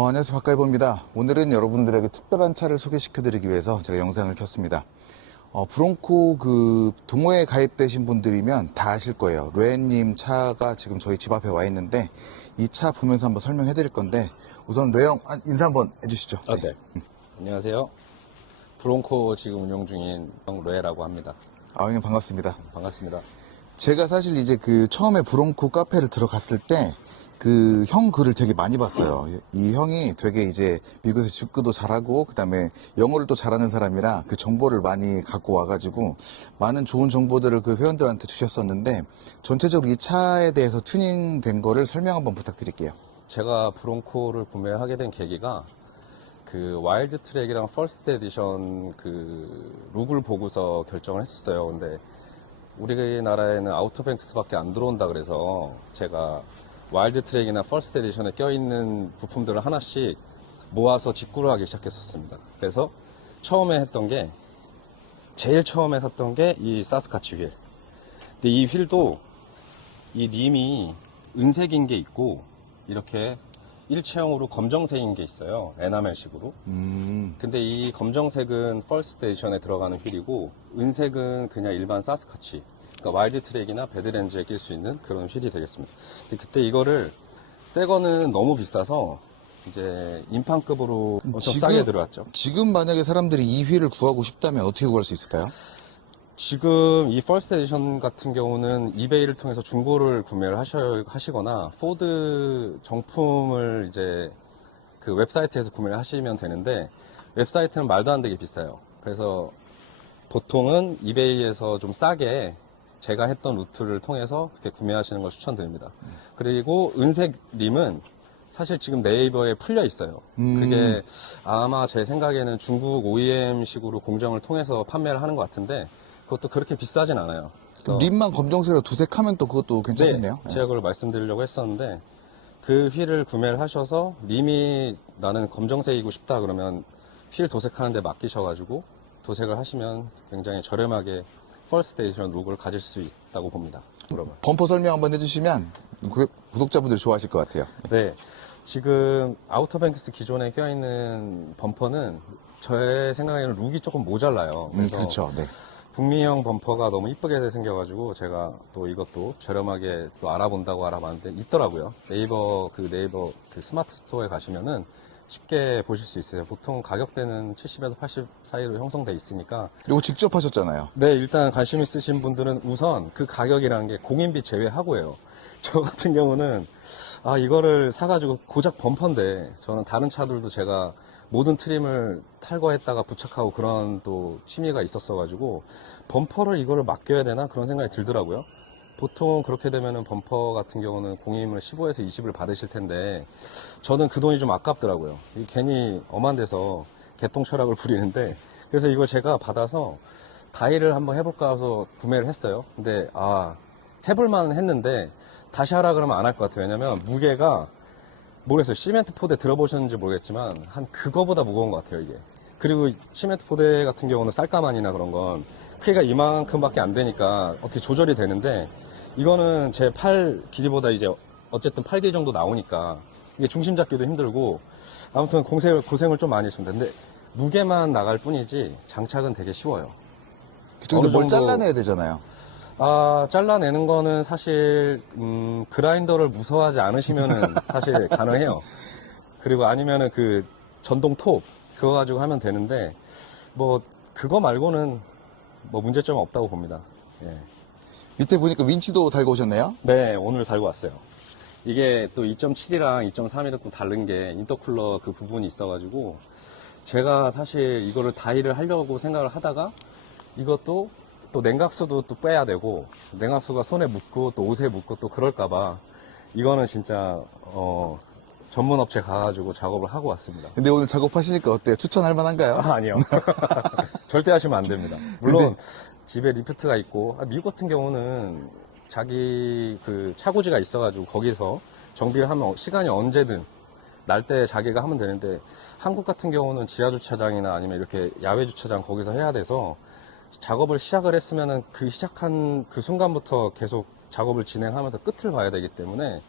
안녕하세요. 박가이버입니다. 오늘은 여러분들에게 특별한 차를 소개시켜드리기 위해서 제가 영상을 켰습니다. 브롱코 동호회에 가입되신 분들이면 다 아실 거예요. 레님 차가 지금 저희 집 앞에 와 있는데 이 차 보면서 한번 설명해 드릴 건데 우선 레형 인사 한번 해주시죠. 네. 안녕하세요. 브롱코 지금 운영 중인 레라고 합니다. 형님 반갑습니다. 반갑습니다. 제가 사실 이제 처음에 브롱코 카페를 들어갔을 때 형 글을 되게 많이 봤어요. 이 형이 되게 이제 미국에서 축구도 잘하고 그다음에 영어를 또 잘하는 사람이라 그 정보를 많이 갖고 와가지고 많은 좋은 정보들을 그 회원들한테 주셨었는데 전체적으로 이 차에 대해서 튜닝된 거를 설명 한번 부탁드릴게요. 제가 브롱코를 구매하게 된 계기가 와일드 트랙이랑 퍼스트 에디션 룩을 보고서 결정을 했었어요. 근데 우리나라에는 아우토뱅크스밖에 안 들어온다 그래서 제가 와일드 트랙이나 퍼스트 에디션에 껴있는 부품들을 하나씩 모아서 직구를 하기 시작했었습니다. 그래서 제일 처음에 샀던 게 이 사스카치 휠. 근데 이 휠도 이 림이 은색인 게 있고 이렇게 일체형으로 검정색인 게 있어요. 에나멜식으로. 근데 이 검정색은 퍼스트 에디션에 들어가는 휠이고 은색은 그냥 일반 사스카치. 그러니까 와일드 트랙이나 배드렌즈에 낄 수 있는 그런 휠이 되겠습니다. 근데 그때 이거를 새 거는 너무 비싸서 이제 인판급으로 엄청 싸게 들어왔죠. 지금 만약에 사람들이 이 휠을 구하고 싶다면 어떻게 구할 수 있을까요? 지금 이 퍼스트 에디션 같은 경우는 이베이를 통해서 중고를 구매를 하시거나 포드 정품을 이제 그 웹사이트에서 구매를 하시면 되는데 웹사이트는 말도 안 되게 비싸요. 그래서 보통은 이베이에서 좀 싸게 제가 했던 루트를 통해서 그렇게 구매하시는 걸 추천드립니다. 그리고 은색 림은 사실 지금 네이버에 풀려 있어요. 그게 아마 제 생각에는 중국 OEM식으로 공정을 통해서 판매를 하는 것 같은데 그것도 그렇게 비싸진 않아요. 림만 검정색으로 도색하면 또 그것도 괜찮겠네요. 네, 제가 그걸 말씀드리려고 했었는데 그 휠을 구매를 하셔서 림이 나는 검정색이고 싶다 그러면 휠 도색하는 데 맡기셔가지고 도색을 하시면 굉장히 저렴하게 퍼스트 에디션 룩을 가질 수 있다고 봅니다. 그러면. 범퍼 설명 한번 해주시면 구독자분들이 좋아하실 것 같아요. 네, 지금 아우터뱅크스 기존에 껴있는 범퍼는 제 생각에는 룩이 조금 모자라요. 그래서 그렇죠. 네. 북미형 범퍼가 너무 이쁘게 생겨가지고 제가 또 이것도 저렴하게 또 알아본다고 알아봤는데 있더라고요. 네이버 스마트 스토어에 가시면은 쉽게 보실 수 있어요. 보통 가격대는 70에서 80 사이로 형성돼 있으니까. 이거 직접 하셨잖아요. 네, 일단 관심 있으신 분들은 우선 그 가격이라는 게 공인비 제외하고요. 저 같은 경우는 이거를 사가지고 고작 범퍼인데 저는 다른 차들도 제가 모든 트림을 탈거했다가 부착하고 그런 또 취미가 있었어가지고 범퍼를 이거를 맡겨야 되나 그런 생각이 들더라고요. 보통 그렇게 되면은 범퍼 같은 경우는 공임을 15에서 20을 받으실 텐데 저는 그 돈이 좀 아깝더라고요. 괜히 엄한 데서 개똥 철학을 부리는데 그래서 이거 제가 받아서 다이를 한번 해볼까 해서 구매를 했어요. 근데 해볼만 했는데 다시 하라 그러면 안 할 것 같아요. 왜냐면 무게가 모르겠어요. 시멘트 포대 들어보셨는지 모르겠지만 한 그거보다 무거운 것 같아요, 이게. 그리고 시멘트 포대 같은 경우는 쌀가만이나 그런 건 크기가 이만큼밖에 안 되니까 어떻게 조절이 되는데 이거는 제 팔 길이보다 이제 어쨌든 8개 정도 나오니까 이게 중심 잡기도 힘들고 아무튼 고생을 좀 많이 했습니다. 근데 무게만 나갈 뿐이지 장착은 되게 쉬워요. 그쪽도 뭘 잘라내야 되잖아요. 잘라내는 거는 사실 그라인더를 무서워하지 않으시면은 사실 가능해요. 그리고 아니면은 그 전동 톱 그거 가지고 하면 되는데 뭐 그거 말고는 뭐 문제점은 없다고 봅니다. 예. 밑에 보니까 윈치도 달고 오셨네요. 네, 오늘 달고 왔어요. 이게 또 2.7이랑 2.3이랑 다른 게 인터쿨러 그 부분이 있어가지고 제가 사실 이거를 다이를 하려고 생각을 하다가 이것도 또 냉각수도 또 빼야 되고 냉각수가 손에 묻고 또 옷에 묻고 또 그럴까봐 이거는 진짜 전문 업체 가가지고 작업을 하고 왔습니다. 근데 오늘 작업하시니까 어때요? 추천할 만한가요? 아니요. 절대 하시면 안 됩니다. 물론 집에 리프트가 있고 미국 같은 경우는 자기 그 차고지가 있어가지고 거기서 정비를 하면 시간이 언제든 날 때 자기가 하면 되는데 한국 같은 경우는 지하주차장이나 아니면 이렇게 야외주차장 거기서 해야 돼서 작업을 시작을 했으면은 그 시작한 그 순간부터 계속 작업을 진행하면서 끝을 봐야 되기 때문에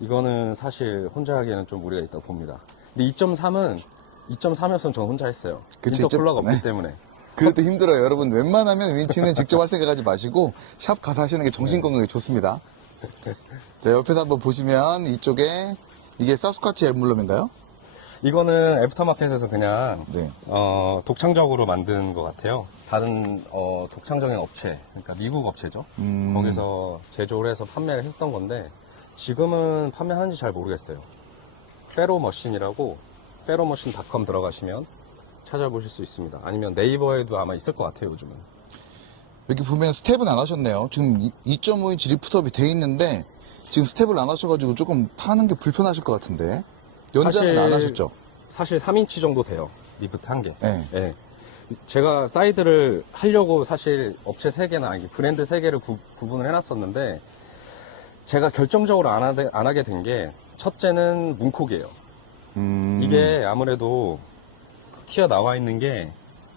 이거는 사실 혼자 하기에는 좀 무리가 있다고 봅니다. 근데 2.3이었으면 저는 혼자 했어요. 그치, 인터쿨러가 네. 없기 때문에. 그래도 힘들어요. 여러분, 웬만하면 윈치는 직접 할 생각하지 마시고, 샵 가서 하시는 게 정신건강에 좋습니다. 자, 옆에서 한번 보시면, 이쪽에, 이게 사스쿼치 엠블럼인가요? 이거는 애프터마켓에서 그냥 네. 독창적으로 만든 것 같아요. 다른 독창적인 업체, 그러니까 미국 업체죠. 거기서 제조를 해서 판매를 했던 건데 지금은 판매하는지 잘 모르겠어요. 페로머신이라고 페로머신닷컴 들어가시면 찾아보실 수 있습니다. 아니면 네이버에도 아마 있을 것 같아요, 요즘은. 여기 보면 스텝은 안 하셨네요. 지금 2.5인치 리프트업이 돼 있는데, 지금 스텝을 안 하셔가지고 조금 타는 게 불편하실 것 같은데. 연장은 안 하셨죠? 사실 3인치 정도 돼요. 리프트 한 개. 네. 예. 제가 사이드를 하려고 사실 업체 3개나, 아니, 브랜드 3개를 구분을 해놨었는데, 제가 결정적으로 안 하게 된 게, 첫째는 문콕이에요. 이게 아무래도 튀어나와 있는 게,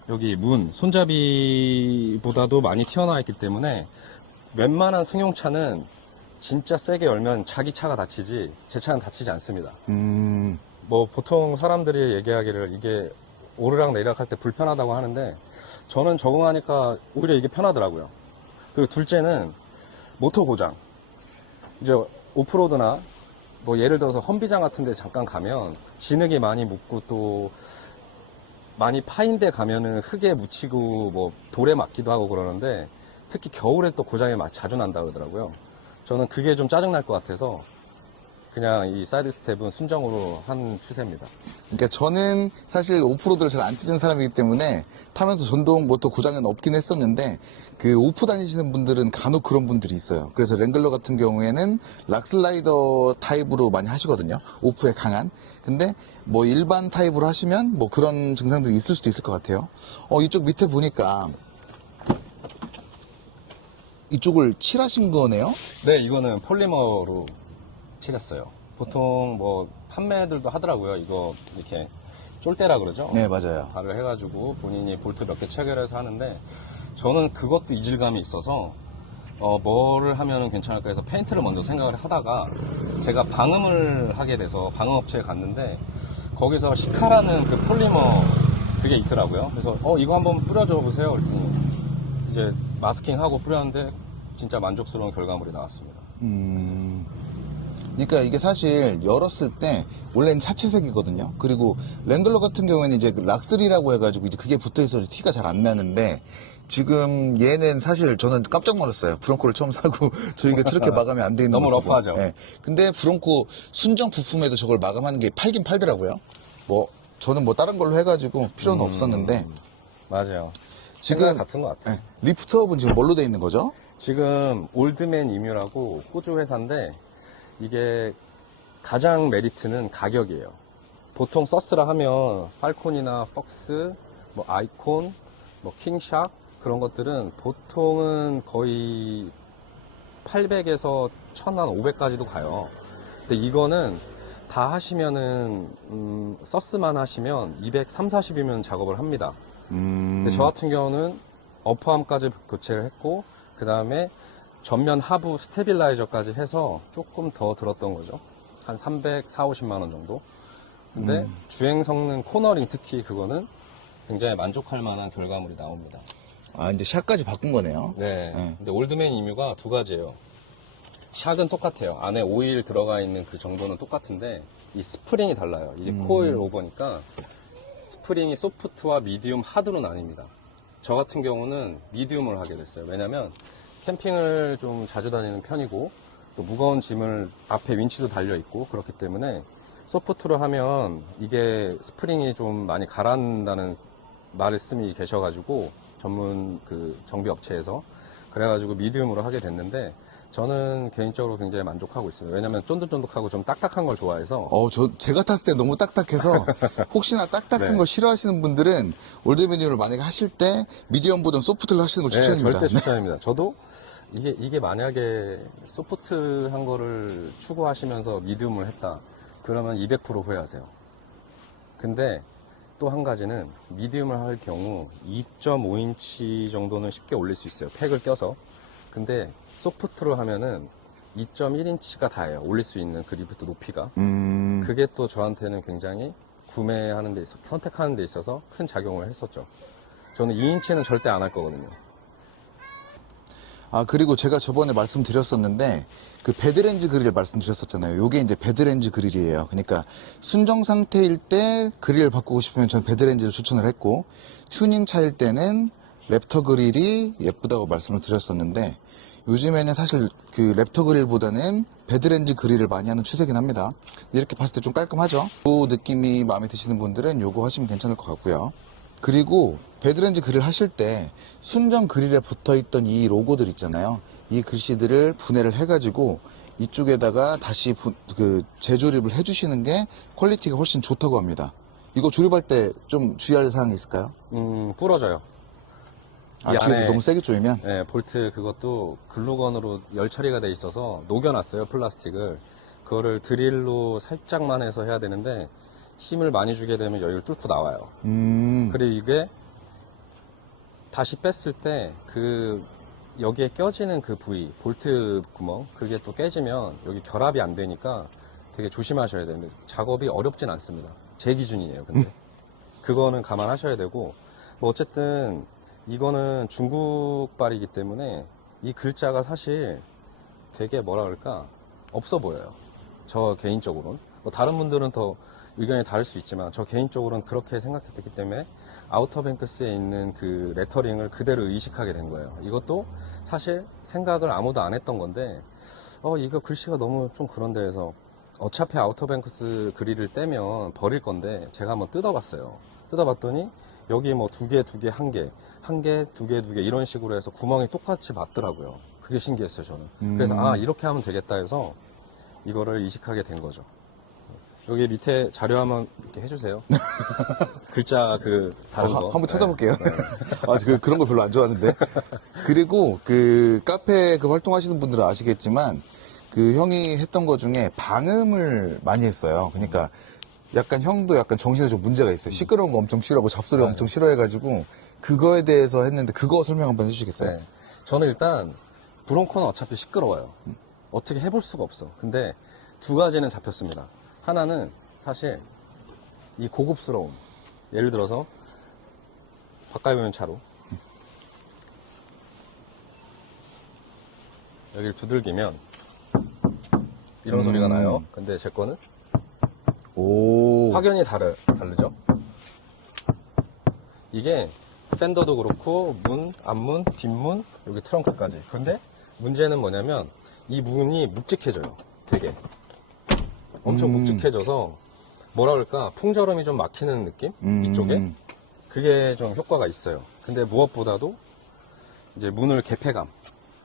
여기 손잡이보다도 많이 튀어나와 있기 때문에, 웬만한 승용차는 진짜 세게 열면 자기 차가 다치지, 제 차는 다치지 않습니다. 뭐 보통 사람들이 얘기하기를 이게 오르락 내리락 할 때 불편하다고 하는데 저는 적응하니까 오히려 이게 편하더라고요. 그리고 둘째는 모터 고장. 이제 오프로드나 뭐 예를 들어서 험비장 같은 데 잠깐 가면 진흙이 많이 묻고 또 많이 파인 데 가면은 흙에 묻히고 뭐 돌에 맞기도 하고 그러는데 특히 겨울에 또 고장이 자주 난다 그러더라고요. 저는 그게 좀 짜증날 것 같아서 그냥 이 사이드 스텝은 순정으로 한 추세입니다. 그러니까 저는 사실 오프로드를 잘 안 뛰는 사람이기 때문에 타면서 전동 모터 고장은 없긴 했었는데 그 오프 다니시는 분들은 간혹 그런 분들이 있어요. 그래서 랭글러 같은 경우에는 락슬라이더 타입으로 많이 하시거든요. 오프에 강한. 근데 뭐 일반 타입으로 하시면 뭐 그런 증상들이 있을 수도 있을 것 같아요. 이쪽 밑에 보니까 이쪽을 칠하신 거네요? 네, 이거는 폴리머로 칠했어요. 보통 뭐 판매들도 하더라고요. 이거 이렇게 쫄대라 그러죠? 네, 맞아요. 발을 해가지고 본인이 볼트 몇 개 체결해서 하는데 저는 그것도 이질감이 있어서 뭐를 하면은 괜찮을까 해서 페인트를 먼저 생각을 하다가 제가 방음을 하게 돼서 방음업체에 갔는데 거기서 시카라는 그 폴리머 그게 있더라고요. 그래서 이거 한번 뿌려줘 보세요. 그랬더니 이제 마스킹하고 뿌렸는데 진짜 만족스러운 결과물이 나왔습니다. 그러니까 이게 사실 열었을 때 원래는 차체색이거든요. 그리고 랭글러 같은 경우에는 이제 그 락스리라고 해가지고 이제 그게 붙어있어서 티가 잘 안 나는데 지금 얘는 사실 저는 깜짝 놀랐어요. 브론코를 처음 사고 저희가 저렇게 마감이 안 돼 있는 너무 거 보고. 러프하죠. 네. 근데 브론코 순정 부품에도 저걸 마감하는 게 팔긴 팔더라고요. 뭐 저는 뭐 다른 걸로 해가지고 필요는 없었는데 맞아요. 지금 생각 같은 것 같아요. 네. 리프트업은 지금 뭘로 돼 있는 거죠? 지금 올드맨 이뮤라고 호주 회사인데 이게 가장 메리트는 가격이에요. 보통 서스라 하면 팔콘이나 퍽스, 뭐 아이콘, 뭐 킹샵 그런 것들은 보통은 거의 800에서 1000한 500까지도 가요. 근데 이거는 다 하시면은 서스만 하시면 230, 40이면 작업을 합니다. 근데 저 같은 경우는 어퍼암까지 교체를 했고 그 다음에 전면 하부 스테빌라이저까지 해서 조금 더 들었던 거죠. 한 340, 50만 원 정도. 근데 주행 성능 코너링 특히 그거는 굉장히 만족할 만한 결과물이 나옵니다. 아, 이제 샷까지 바꾼 거네요. 네. 네. 근데 올드맨 이뮤가 두 가지예요. 샥은 똑같아요. 안에 오일 들어가 있는 그 정도는 똑같은데 이 스프링이 달라요. 이게 코일 오버니까 스프링이 소프트와 미디움, 하드로 나뉩니다. 저 같은 경우는 미디움을 하게 됐어요. 왜냐면 캠핑을 좀 자주 다니는 편이고 또 무거운 짐을 앞에 윈치도 달려 있고 그렇기 때문에 소프트로 하면 이게 스프링이 좀 많이 가라앉는다는 말씀이 계셔가지고 전문 그 정비 업체에서 그래가지고 미디움으로 하게 됐는데 저는 개인적으로 굉장히 만족하고 있어요. 왜냐면 쫀득쫀득하고 좀 딱딱한 걸 좋아해서 제가 tas을 때 너무 딱딱해서 혹시나 딱딱한 네. 걸 싫어하시는 분들은 올드메뉴를 만약에 하실 때 미디엄보다는 소프트를 하시는 걸 네, 추천합니다. 절대 추천입니다. 저도 이게 만약에 소프트한 거를 추구하시면서 미디움을 했다. 그러면 200% 후회하세요. 근데 또 한 가지는 미디움을 할 경우 2.5인치 정도는 쉽게 올릴 수 있어요. 팩을 껴서. 근데 소프트로 하면은 2.1인치가 다예요. 올릴 수 있는 그 리프트 높이가. 음. 그게 또 저한테는 굉장히 구매하는 데 있어, 선택하는 데 있어서 큰 작용을 했었죠. 저는 2인치는 절대 안 할 거거든요. 아, 그리고 제가 저번에 말씀드렸었는데, 그 베드렌즈 그릴 말씀드렸었잖아요. 요게 이제 베드렌즈 그릴이에요. 그러니까 순정 상태일 때 그릴 바꾸고 싶으면 전 베드렌즈를 추천을 했고, 튜닝 차일 때는 랩터 그릴이 예쁘다고 말씀을 드렸었는데, 요즘에는 사실 그 랩터 그릴보다는 베드렌즈 그릴을 많이 하는 추세긴 합니다. 이렇게 봤을 때 좀 깔끔하죠? 그 느낌이 마음에 드시는 분들은 요거 하시면 괜찮을 것 같고요. 그리고 베드렌즈 그릴 하실 때 순정 그릴에 붙어있던 이 로고들 있잖아요. 이 글씨들을 분해를 해가지고 이쪽에다가 다시 재조립을 해주시는 게 퀄리티가 훨씬 좋다고 합니다. 이거 조립할 때 좀 주의할 사항이 있을까요? 부러져요. 아, 이 뒤에서 안에, 너무 세게 조이면? 네, 볼트 그것도 글루건으로 열 처리가 돼 있어서 녹여놨어요, 플라스틱을. 그거를 드릴로 살짝만 해서 해야 되는데 힘을 많이 주게 되면 여기를 뚫고 나와요. 그리고 이게 다시 뺐을 때 여기에 껴지는 그 부위, 볼트 구멍, 그게 또 깨지면 여기 결합이 안 되니까 되게 조심하셔야 되는데 작업이 어렵진 않습니다. 제 기준이에요, 근데. 그거는 감안하셔야 되고, 뭐 어쨌든 이거는 중국발이기 때문에 이 글자가 사실 되게 뭐라 그럴까 없어 보여요. 저 개인적으로는. 뭐 다른 분들은 더 의견이 다를 수 있지만 저 개인적으로는 그렇게 생각했기 때문에 아우터뱅크스에 있는 그 레터링을 그대로 의식하게 된 거예요. 이것도 사실 생각을 아무도 안 했던 건데 이거 글씨가 너무 좀 그런데 해서 어차피 아우터뱅크스 그릴을 떼면 버릴 건데 제가 한번 뜯어봤어요. 뜯어봤더니 여기 뭐 두 개, 한 개, 두 개 이런 식으로 해서 구멍이 똑같이 맞더라고요. 그게 신기했어요, 저는. 그래서 이렇게 하면 되겠다 해서 이거를 이식하게 된 거죠. 여기 밑에 자료 한번 이렇게 해주세요. 글자 다른 거. 한번 찾아볼게요. 네. 아, 그런 거 별로 안 좋아하는데. 그리고 카페 활동하시는 분들은 아시겠지만 그 형이 했던 거 중에 방음을 많이 했어요. 그러니까 약간 형도 약간 정신에 좀 문제가 있어요. 시끄러운 거 엄청 싫어하고 잡소리 엄청 싫어해가지고 그거에 대해서 했는데 그거 설명 한번 해주시겠어요? 네. 저는 일단 브론코는 어차피 시끄러워요. 어떻게 해볼 수가 없어. 근데 두 가지는 잡혔습니다. 하나는 사실 이 고급스러움. 예를 들어서 바깥면 차로 여기를 두들기면 이런 소리가 나요. 근데 제 거는 오. 확연히 다르죠? 이게 팬더도 그렇고 문, 앞문, 뒷문, 여기 트렁크까지. 근데 문제는 뭐냐면 이 문이 묵직해져요. 되게 엄청 묵직해져서 뭐라 그럴까 풍절음이 좀 막히는 느낌? 이쪽에 그게 좀 효과가 있어요. 근데 무엇보다도 이제 문을 개폐감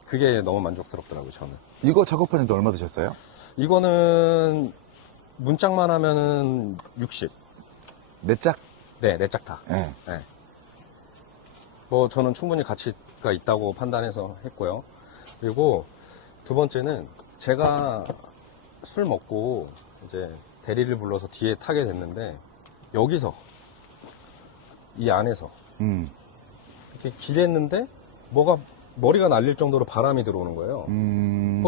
그게 너무 만족스럽더라고요. 저는 이거 작업하는데 얼마 드셨어요? 이거는 문짝만 하면은 60. 네 짝? 네, 네 짝 다. 네. 네. 뭐 저는 충분히 가치가 있다고 판단해서 했고요. 그리고 두 번째는 제가 술 먹고 이제 대리를 불러서 뒤에 타게 됐는데 여기서 이 안에서 이렇게 기댔는데 머리가 날릴 정도로 바람이 들어오는 거예요.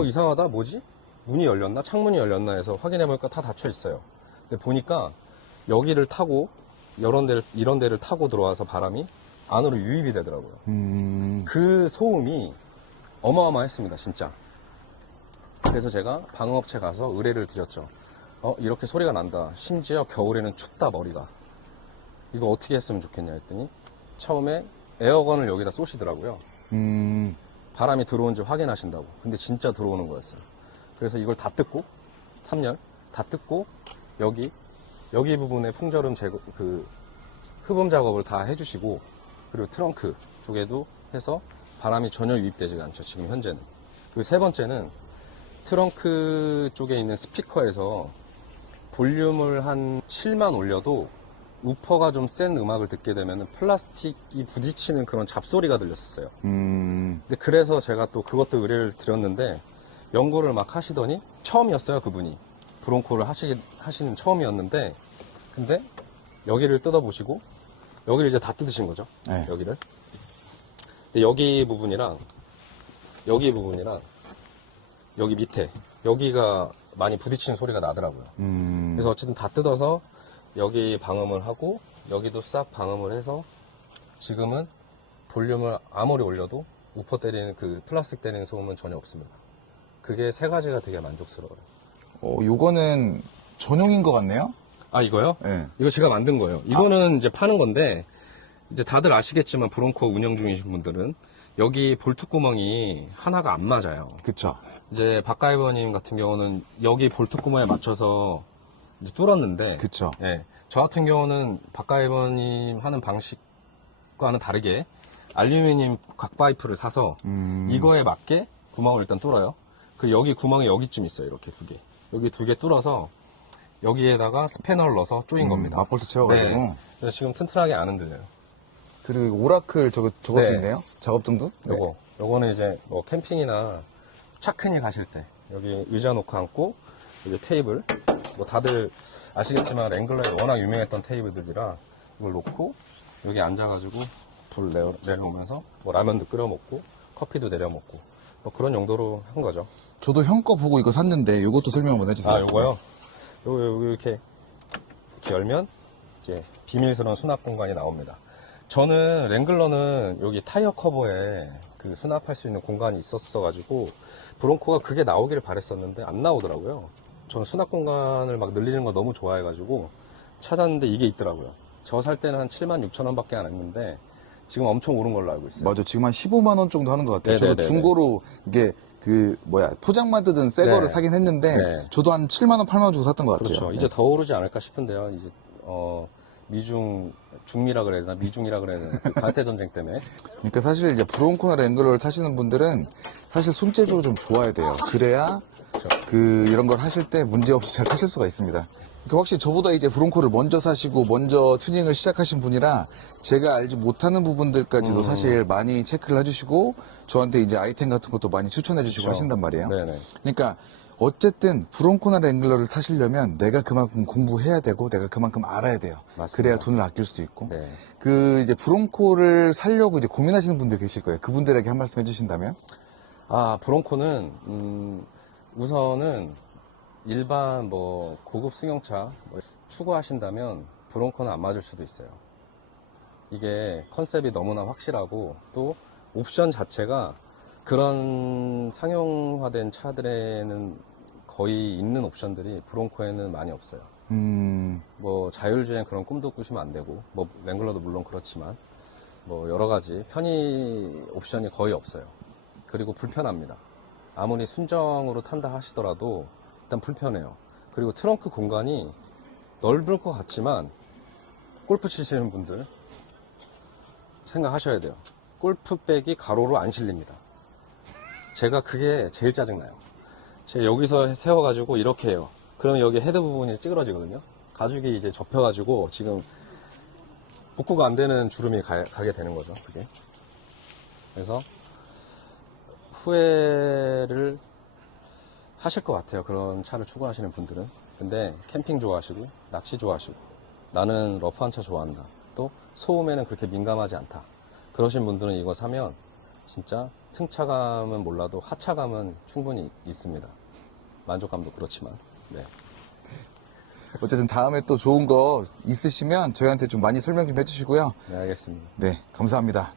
이상하다 뭐지? 문이 열렸나? 창문이 열렸나 해서 확인해보니까 다 닫혀 있어요. 근데 보니까 여기를 타고 이런 데를 타고 들어와서 바람이 안으로 유입이 되더라고요. 그 소음이 어마어마했습니다, 진짜. 그래서 제가 방음업체 가서 의뢰를 드렸죠. 이렇게 소리가 난다. 심지어 겨울에는 춥다, 머리가. 이거 어떻게 했으면 좋겠냐 했더니 처음에 에어건을 여기다 쏘시더라고요. 바람이 들어온지 확인하신다고. 근데 진짜 들어오는 거였어요. 그래서 이걸 다 뜯고 3열 다 뜯고 여기 부분에 풍절음 제거 흡음 작업을 다 해주시고 그리고 트렁크 쪽에도 해서 바람이 전혀 유입되지가 않죠. 지금 현재는. 그리고 세 번째는 트렁크 쪽에 있는 스피커에서 볼륨을 한 7만 올려도 우퍼가 좀 센 음악을 듣게 되면 플라스틱이 부딪히는 그런 잡소리가 들렸었어요. 근데 그래서 제가 또 그것도 의뢰를 드렸는데 연구를 막 하시더니 처음이었어요. 그분이 브론코를 하시는 처음이었는데 근데 여기를 뜯어보시고 여기를 이제 다 뜯으신 거죠. 네. 여기를. 근데 여기 부분이랑 여기 밑에 여기가 많이 부딪히는 소리가 나더라고요. 그래서 어쨌든 다 뜯어서 여기 방음을 하고 여기도 싹 방음을 해서 지금은 볼륨을 아무리 올려도 우퍼 때리는 그 플라스틱 때리는 소음은 전혀 없습니다. 그게 세 가지가 되게 만족스러워요. 요거는 전용인 것 같네요? 아, 이거요? 네. 이거 제가 만든 거예요. 이거는 이제 파는 건데, 이제 다들 아시겠지만 브론코 운영 중이신 분들은 여기 볼트 구멍이 하나가 안 맞아요. 그쵸. 이제 박가이버님 같은 경우는 여기 볼트 구멍에 맞춰서 이제 뚫었는데, 그쵸. 예, 저 같은 경우는 박가이버님 하는 방식과는 다르게 알루미늄 각 파이프를 사서 이거에 맞게 구멍을 일단 뚫어요. 그 여기 구멍이 여기쯤 있어요. 이렇게 두 개. 여기 두 개 뚫어서 여기에다가 스패너를 넣어서 조인 겁니다. 맞볼트 채워가지고. 네. 그래서 지금 튼튼하게 안 흔들려요. 그리고 오라클 저것도 네. 있네요? 작업등도? 네. 요거는 이제 뭐 캠핑이나 차크니 가실 때 여기 의자 놓고 앉고 여기 테이블 뭐 다들 아시겠지만 랭글러에 워낙 유명했던 테이블들이라 이걸 놓고 여기 앉아가지고 불 내려오면서 뭐 라면도 끓여 먹고 커피도 내려 먹고 뭐 그런 용도로 한 거죠. 저도 형 거 보고 이거 샀는데 요것도 설명 한번 해주세요. 아, 요거요? 요거 이렇게 열면 이제 비밀스러운 수납 공간이 나옵니다. 저는 랭글러는 여기 타이어 커버에 그 수납할 수 있는 공간이 있었어가지고 브론코가 그게 나오기를 바랬었는데 안 나오더라고요. 저는 수납 공간을 막 늘리는 거 너무 좋아해가지고 찾았는데 이게 있더라고요. 저 살 때는 한 76,000원 밖에 안 했는데 지금 엄청 오른 걸로 알고 있어요. 맞아. 지금 한 15만 원 정도 하는 것 같아요. 저도 네네네네. 중고로 이게 포장만 뜯은 새 거를 네. 사긴 했는데 네. 저도 한 7만 원, 8만 원 주고 샀던 것 같아요. 그렇죠. 네. 이제 더 오르지 않을까 싶은데요. 이제 중미라 그래야 되나? 미중이라 그래야 되나? 그 관세 전쟁 때문에. 그러니까 사실 이제 브론코나 랭글러를 타시는 분들은 사실 손재주가 좀 좋아야 돼요. 그래야 이런 걸 하실 때 문제없이 잘 타실 수가 있습니다. 그러니까 확실히 저보다 이제 브론코를 먼저 사시고 먼저 튜닝을 시작하신 분이라 제가 알지 못하는 부분들까지도 사실 많이 체크를 해주시고 저한테 이제 아이템 같은 것도 많이 추천해 주시고 그렇죠. 하신단 말이에요. 네네. 그러니까 어쨌든 브론코나 랭글러를 사시려면 내가 그만큼 공부해야 되고 내가 그만큼 알아야 돼요. 맞습니다. 그래야 돈을 아낄 수도 있고. 네. 이제 브론코를 사려고 이제 고민하시는 분들 계실 거예요. 그분들에게 한 말씀 해주신다면? 아, 브론코는 우선은 일반 뭐 고급 승용차 추구하신다면 브론코는 안 맞을 수도 있어요. 이게 컨셉이 너무나 확실하고 또 옵션 자체가 그런 상용화된 차들에는 거의 있는 옵션들이 브론코에는 많이 없어요. 뭐 자율주행 그런 꿈도 꾸시면 안 되고 뭐 랭글러도 물론 그렇지만 뭐 여러 가지 편의 옵션이 거의 없어요. 그리고 불편합니다. 아무리 순정으로 탄다 하시더라도 일단 불편해요. 그리고 트렁크 공간이 넓을 것 같지만 골프 치시는 분들 생각하셔야 돼요. 골프백이 가로로 안 실립니다. 제가 그게 제일 짜증나요. 제가 여기서 세워가지고 이렇게 해요. 그러면 여기 헤드 부분이 찌그러지거든요. 가죽이 이제 접혀가지고 지금 복구가 안 되는 주름이 가게 되는 거죠. 그게. 그래서 후회를 하실 것 같아요. 그런 차를 추구하시는 분들은. 근데 캠핑 좋아하시고 낚시 좋아하시고 나는 러프한 차 좋아한다. 또 소음에는 그렇게 민감하지 않다. 그러신 분들은 이거 사면 진짜 승차감은 몰라도 하차감은 충분히 있습니다. 만족감도 그렇지만. 네. 어쨌든 다음에 또 좋은 거 있으시면 저희한테 좀 많이 설명 좀 해주시고요. 네, 알겠습니다. 네, 감사합니다.